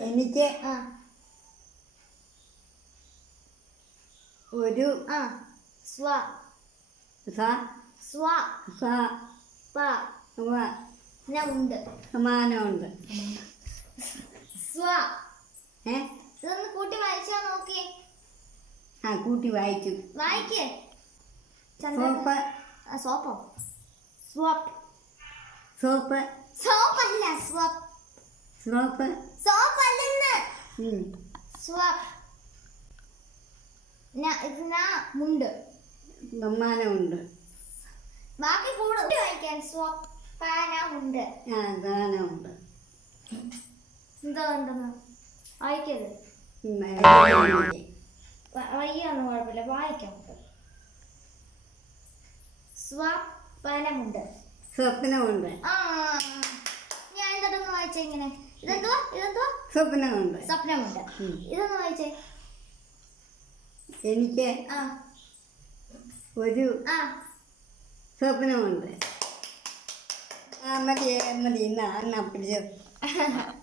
എനിക്ക് ഒരു സമാനമുണ്ട്. ഇതൊന്ന് കൂട്ടി വായിച്ചാ നോക്കി. കൂട്ടി വായിച്ചു. വായിക്കേ. സോപ്പ്. സോപ്പോ? സ്വാപ്പ്. സോപ്പ്. സോപ്പല്ല, സ്വാപ്പ്. സ്ലോപ്പ്. സോപ്പല്ലെന്ന്. സ്വാപ്പ്. മുണ്ട്. സമ്മാനമുണ്ട്. ബാക്കി കൂടുതൽ വായിക്കാൻ. സ്വാപ്പ്. പാനമുണ്ട്. ദാനമുണ്ട്. എന്താ ഉണ്ടെന്ന് വായിക്കരുത്. വയ്യൊന്നും കുഴപ്പമില്ല, വായിക്കാം. സ്വപ്നമുണ്ട്. സ്വപ്നമുണ്ട്. ഞാൻ എന്തൊന്ന് വായിച്ചേ ഇങ്ങനെ. ഇതെന്തുവാ? സ്വപ്നമുണ്ട്. സ്വപ്നമുണ്ട്. ഇതൊന്ന് വായിച്ചേ. എനിക്ക് ഒരു സ്വപ്നമുണ്ട്. മതി എന്നാ പിടിച്ചത്.